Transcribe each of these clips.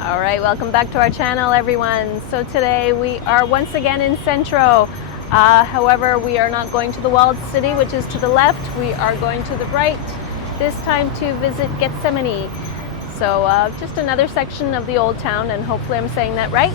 All right, welcome back to our channel, everyone. So today we are once again in Centro. However, we are not going to the walled city, which is to the left. We are going to the right, this time to visit Getsemani. So just another section of the old town, and hopefully I'm saying that right.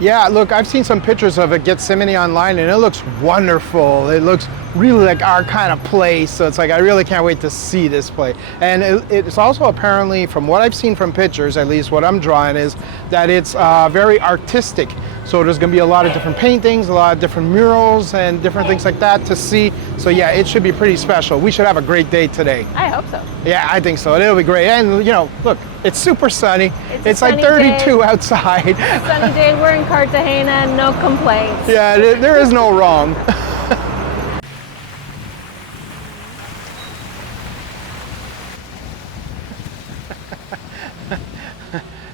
Yeah, look, I've seen some pictures of it, Getsemani, online, and it looks wonderful. It looks really like our kind of place, so it's like I really can't wait to see this place. And it's also apparently, from what I've seen from pictures, at least what I'm drawing, is that it's very artistic. So there's going to be a lot of different paintings, a lot of different murals, and different things like that to see. So yeah, it should be pretty special. We should have a great day today. I hope so. Yeah, I think so. It'll be great. And you know, look, it's super sunny. It's like 32 outside. Sunny day. We're in Cartagena. No complaints. Yeah, there is no wrong.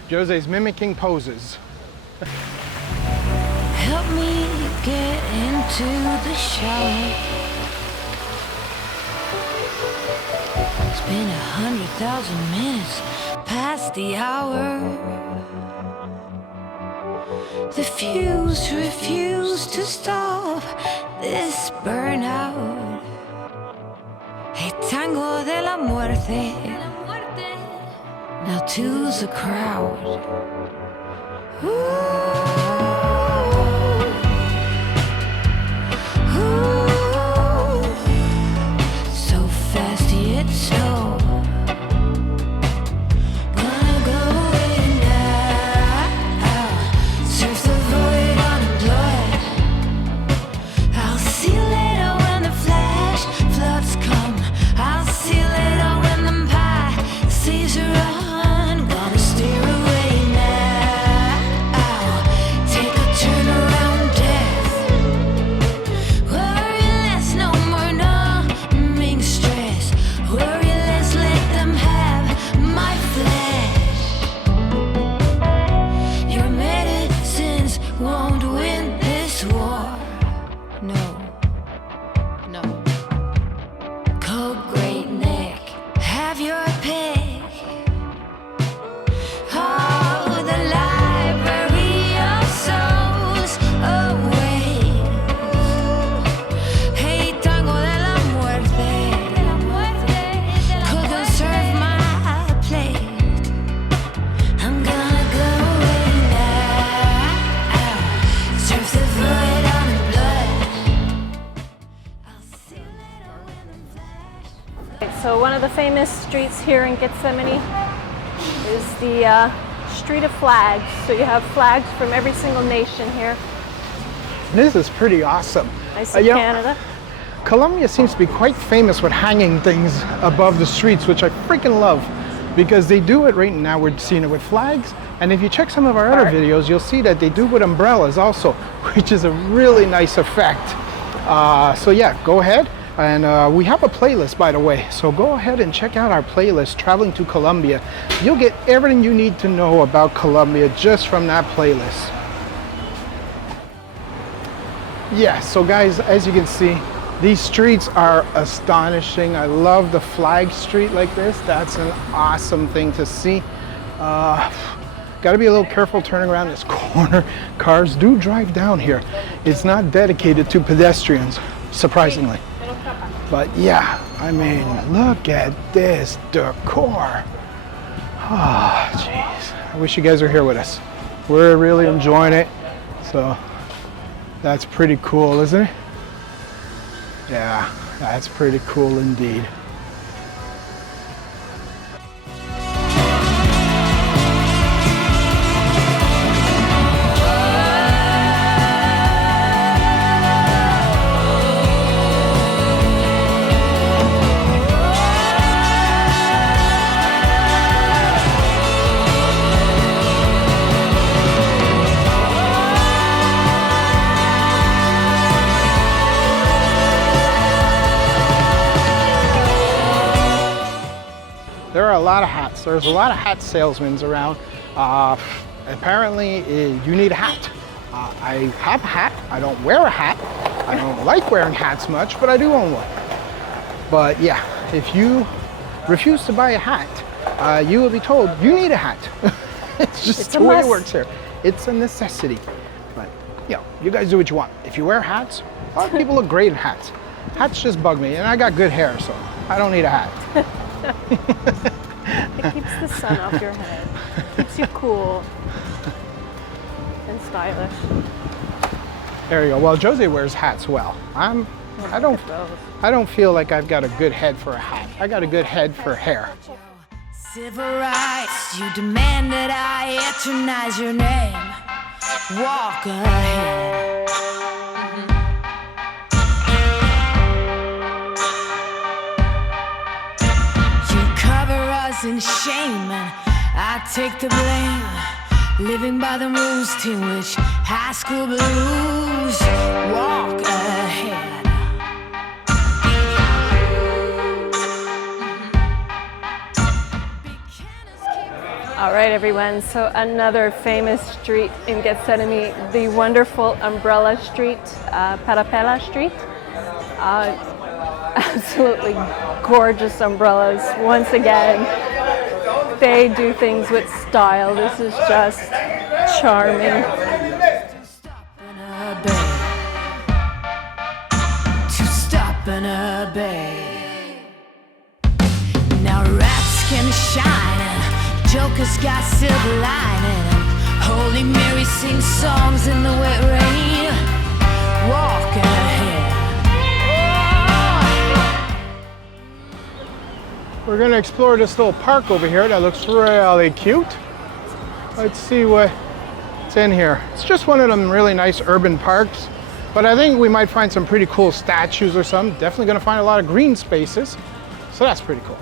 Jose's mimicking poses. Help me get into the shower. It's been 100,000 minutes past the hour. The fuse refused to stop this burnout. Hey, Tango de la Muerte. Now to the crowd. Ooh, ooh, so fast yet slow. Gonna go in now, surf the void unemployed. I'll see you later when the flash floods come. I'll see you later when the pie sees are up. So one of the famous streets here in Getsemani is the Street of Flags. So you have flags from every single nation here. This is pretty awesome. I see Canada. Colombia seems to be quite famous with hanging things above the streets, which I freaking love, because they do it right now. We're seeing it with flags, and if you check some of our other videos, you'll see that they do with umbrellas also, which is a really nice effect. So yeah, go ahead. And we have a playlist, by the way, so go ahead and check out our playlist, Traveling to Colombia. You'll get everything you need to know about Colombia just from that playlist. Yeah, so guys, as you can see, these streets are astonishing. I love the flag street like this. That's an awesome thing to see. Gotta be a little careful turning around this corner. Cars do drive down here. It's not dedicated to pedestrians, surprisingly. But yeah, I mean, look at this decor. Oh, jeez. I wish you guys were here with us. We're really enjoying it. So that's pretty cool, isn't it? Yeah, that's pretty cool indeed. There are a lot of hats. There's a lot of hat salesmen around. Apparently, you need a hat. I have a hat. I don't wear a hat. I don't like wearing hats much, but I do own one. But yeah, if you refuse to buy a hat, you will be told you need a hat. It's just It's the a way it must. works here. It's a necessity. But, you know, you guys do what you want. If you wear hats, a lot of people look great in hats. Hats just bug me, and I got good hair, so I don't need a hat. It keeps the sun off your head. Keeps you cool and stylish. There you go. Well, Jose wears hats well. I don't feel like I've got a good head for a hat. I got a good head for hair. Civil rights, you demand that I eternize your name. Walk ahead. You cover us in shame, and I take the blame. Living by the rules to which high school blues. Walk ahead. All right, everyone. So another famous street in Getsemani, the wonderful Umbrella Street, Parapela Street. Absolutely gorgeous umbrellas. Once again, they do things with style. This is just charming. To stop and obey. Now rats can shine and jokers got silver lining. Holy Mary sings songs in the wet rain. Walk ahead. We're gonna explore this little park over here that looks really cute. Let's see what's in here. It's just one of them really nice urban parks, but I think we might find some pretty cool statues or something. Definitely gonna find a lot of green spaces, so that's pretty cool.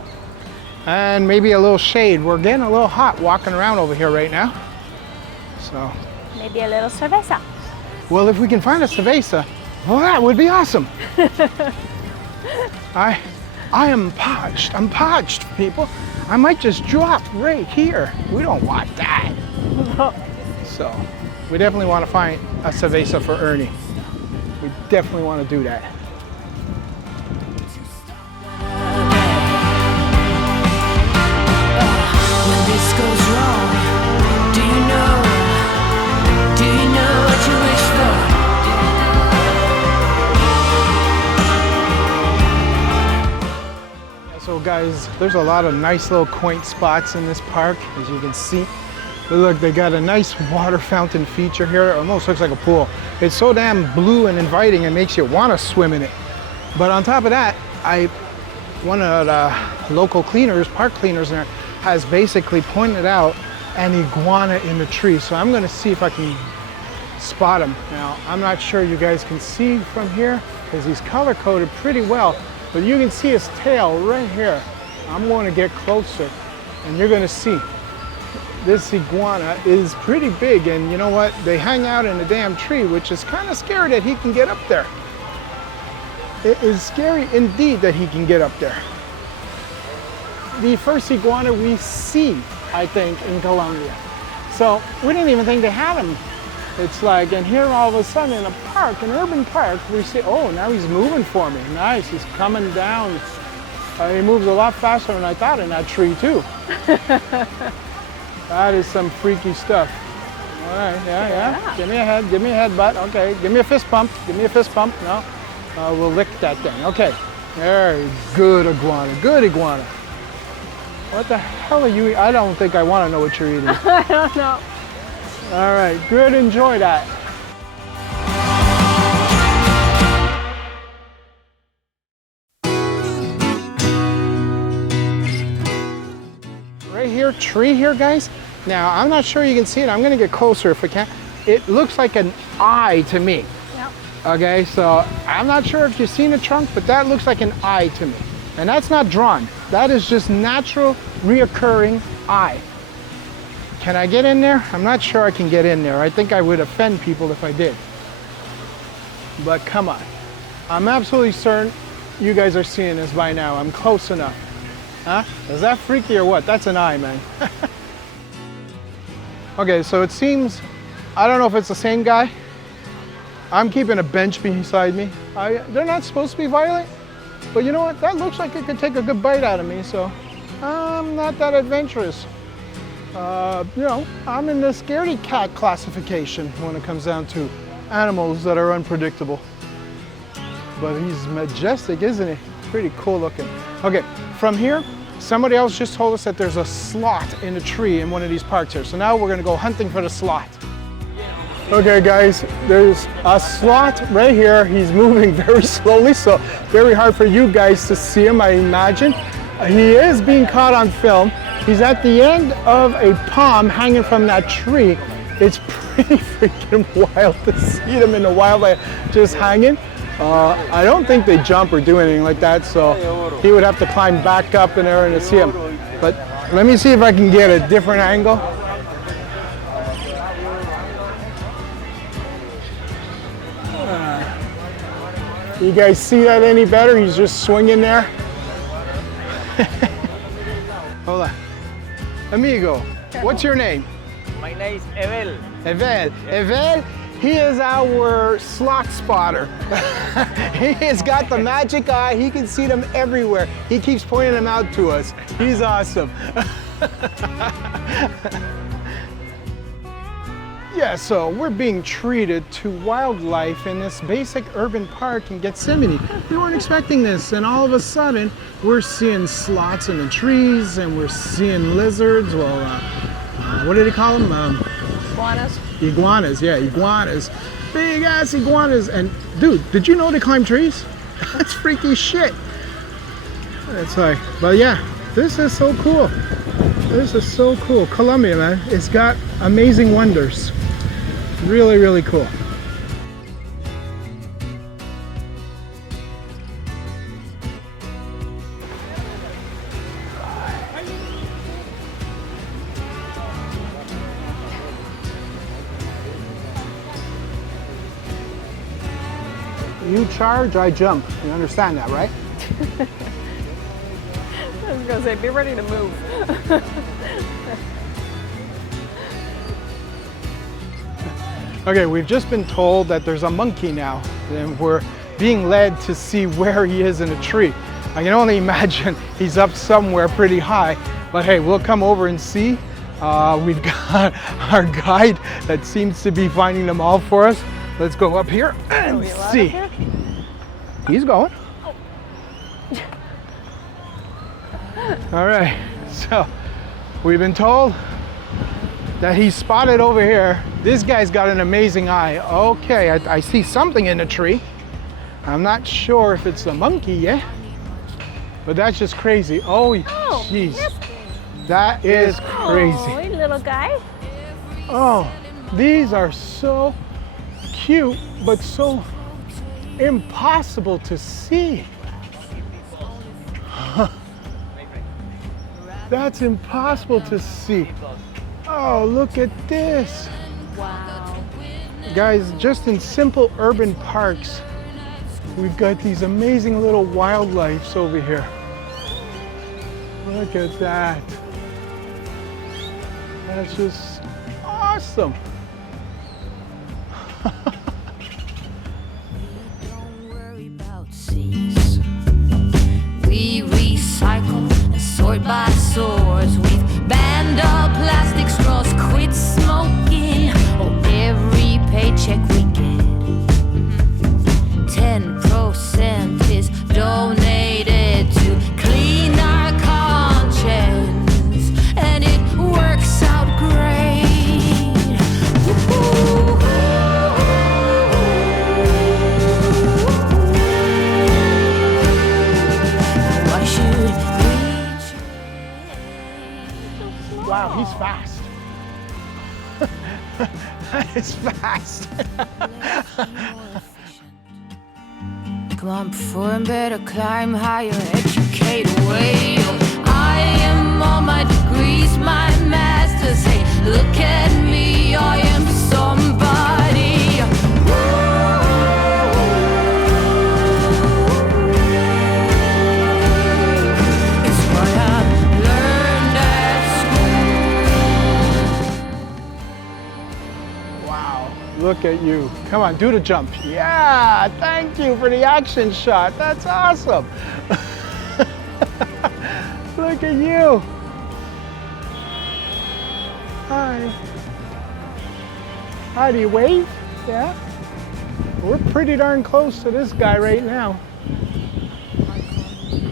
And maybe a little shade. We're getting a little hot walking around over here right now. So, Maybe a little cerveza. well, if we can find a cerveza, well, that would be awesome. I am parched. I'm parched, people. I might just drop right here. We don't want that. So, we definitely want to find a cerveza for Ernie. We definitely want to do that. When this goes wrong, do you know what you wish for? So guys, there's a lot of nice little quaint spots in this park, as you can see. But look, they got a nice water fountain feature here. It almost looks like a pool. It's so damn blue and inviting, it makes you want to swim in it. But on top of that, one of the local cleaners, park cleaners there, has basically pointed out an iguana in the tree. So I'm gonna see if I can spot him. Now, I'm not sure you guys can see from here because he's color coded pretty well, but you can see his tail right here. I'm going to get closer and you're gonna see. This iguana is pretty big, and you know what? They hang out in a damn tree, which is kind of scary that he can get up there. It is scary indeed that he can get up there. The first iguana we see, I think, in Colombia. So we didn't even think they had him. It's like, and here all of a sudden in a park, an urban park, we see, oh, now he's moving for me. Nice, he's coming down. He moves a lot faster than I thought in that tree too. That is some freaky stuff. All right, yeah. Give me a head butt. Okay, give me a fist pump. No, we'll lick that thing. Okay, there, good iguana. What the hell are you eating? I don't think I want to know what you're eating. I don't know. All right, good, enjoy that. Right here, tree here, guys. Now, I'm not sure you can see it. I'm gonna get closer if I can. It looks like an eye to me. Yep. Okay, so I'm not sure if you've seen a trunk, but that looks like an eye to me. And that's not drawn. That is just natural, reoccurring eye. Can I get in there? I'm not sure I can get in there. I think I would offend people if I did. But come on. I'm absolutely certain you guys are seeing this by now. I'm close enough. Huh? Is that freaky or what? That's an eye, man. Okay, so it seems, I don't know if it's the same guy. I'm keeping a bench beside me. They're not supposed to be violent, but you know what? That looks like it could take a good bite out of me, so I'm not that adventurous. You know, I'm in the scaredy cat classification when it comes down to animals that are unpredictable. But he's majestic, isn't he? Pretty cool looking. Okay, from here, somebody else just told us that there's a sloth in a tree in one of these parks here. So now we're gonna go hunting for the sloth. Okay guys, there's a sloth right here. He's moving very slowly, so very hard for you guys to see him, I imagine. He is being caught on film. He's at the end of a palm hanging from that tree. It's pretty freaking wild to see them in the wild, like just hanging. I don't think they jump or do anything like that, so he would have to climb back up in there and to see him. But let me see if I can get a different angle. You guys see that any better? He's just swinging there. Hold on. Amigo, what's your name? My name is Evel. Evel, he is our sloth spotter. He has got the magic eye. He can see them everywhere. He keeps pointing them out to us. He's awesome. Yeah, so we're being treated to wildlife in this basic urban park in Getsemani. We weren't expecting this, and all of a sudden, we're seeing sloths in the trees, and we're seeing lizards. Well, what do they call them? Iguanas. Iguanas, yeah, iguanas. Big ass iguanas. And dude, did you know they climb trees? That's freaky shit. It's like, but yeah, this is so cool. This is so cool. Colombia, man, it's got amazing wonders. Really, really cool. You charge, I jump. You understand that, right? I was gonna say, be ready to move. Okay, we've just been told that there's a monkey now, and we're being led to see where he is in a tree. I can only imagine he's up somewhere pretty high, but hey, we'll come over and see. We've got our guide that seems to be finding them all for us. Let's go up here and see. He's going. All right, so we've been told that he's spotted over here. This guy's got an amazing eye. Okay, I see something in the tree. I'm not sure if it's a monkey yet, but that's just crazy. Oh, jeez. Yes. That is crazy. Oh, little guy. Oh, these are so cute, but so impossible to see. That's impossible to see. Oh, look at this. Wow. Guys, just in simple urban parks, we've got these amazing little wildlife over here. Look at that. That's just awesome. Don't worry about seas. We recycle and sort by source. We've banned all plastic straws, quit smoking. Oh, every paycheck we get, 10% is donated to clean our conscience, and it works out great. Woo-hoo. Why should we trade? Wow, he's fast. That is fast. Come on, perform better, climb higher, educate away. I am all my degrees, my masters say, look at me, I am somebody. It's what I've learned at school. Wow, look at you. Come on, do the jump. Yeah, thank you for the action shot. That's awesome. Look Look at you. Hi. Hi, do you wave? Yeah? We're pretty darn close to this guy right now.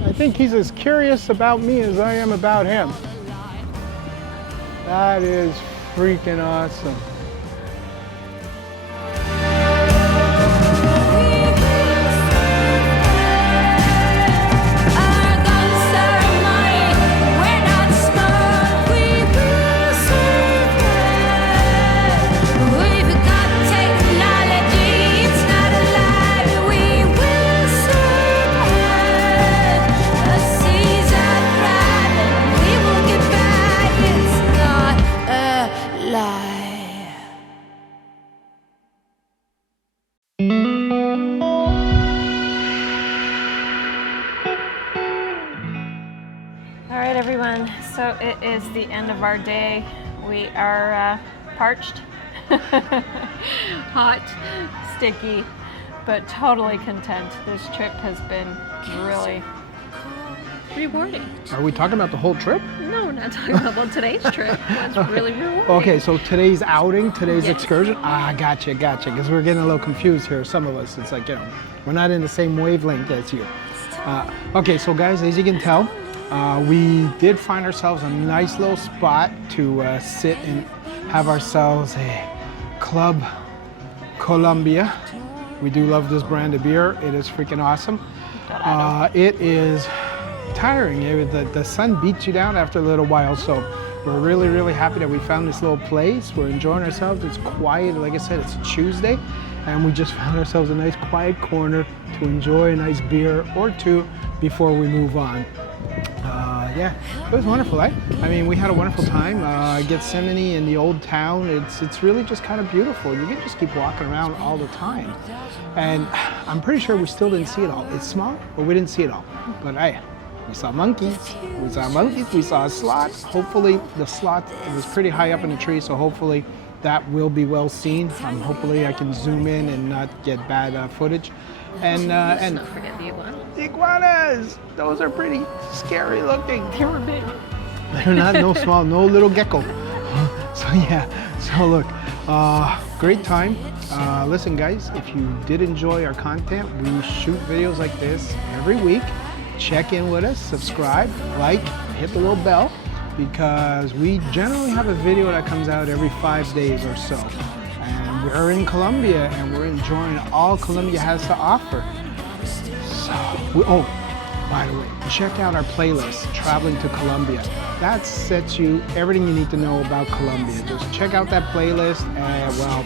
I think he's as curious about me as I am about him. That is freaking awesome. All right, everyone, so it is the end of our day. We are parched, hot, sticky, but totally content. This trip has been really rewarding. Are we talking about the whole trip? No, we're not talking about today's trip. It's really rewarding. Okay, so today's outing, today's Yes. excursion. Ah, gotcha, because we're getting a little confused here. Some of us, it's like, you know, we're not in the same wavelength as you. Okay, so guys, as you can tell, we did find ourselves a nice little spot to sit and have ourselves a Club Colombia. We do love this brand of beer. It is freaking awesome. It is tiring. The sun beats you down after a little while, so we're really, really happy that we found this little place. We're enjoying ourselves. It's quiet. Like I said, it's a Tuesday, and we just found ourselves a nice quiet corner to enjoy a nice beer or two before we move on. Yeah, it was wonderful, eh? I mean, we had a wonderful time. Getsemani in the old town, it's really just kind of beautiful. You can just keep walking around all the time. And I'm pretty sure we still didn't see it all. It's small, but we didn't see it all. But hey, we saw monkeys, we saw a sloth. Hopefully the sloth, it was pretty high up in the tree, so hopefully that will be well seen. Hopefully I can zoom in and not get bad footage. And Don't forget the iguana. the iguanas, those are pretty scary looking. They were big. They're not no small, no little gecko. So yeah, so look, great time. Listen guys, if you did enjoy our content, we shoot videos like this every week. Check in with us, subscribe, like, hit the little bell, because we generally have a video that comes out every 5 days or so. And we're in Colombia and we're enjoying all Colombia has to offer. So, oh, by the way, check out our playlist, Traveling to Colombia. That sets you everything you need to know about Colombia. Just check out that playlist and, well,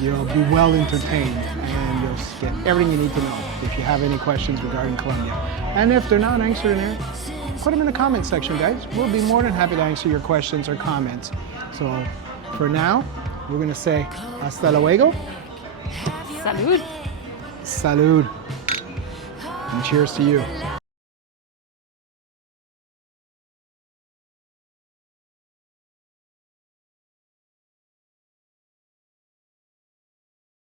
you'll be well entertained and you'll get everything you need to know if you have any questions regarding Colombia. And if they're not answered in there, put them in the comment section, guys. We'll be more than happy to answer your questions or comments. So, for now, we're gonna say hasta luego. Salud. Salud. And cheers to you.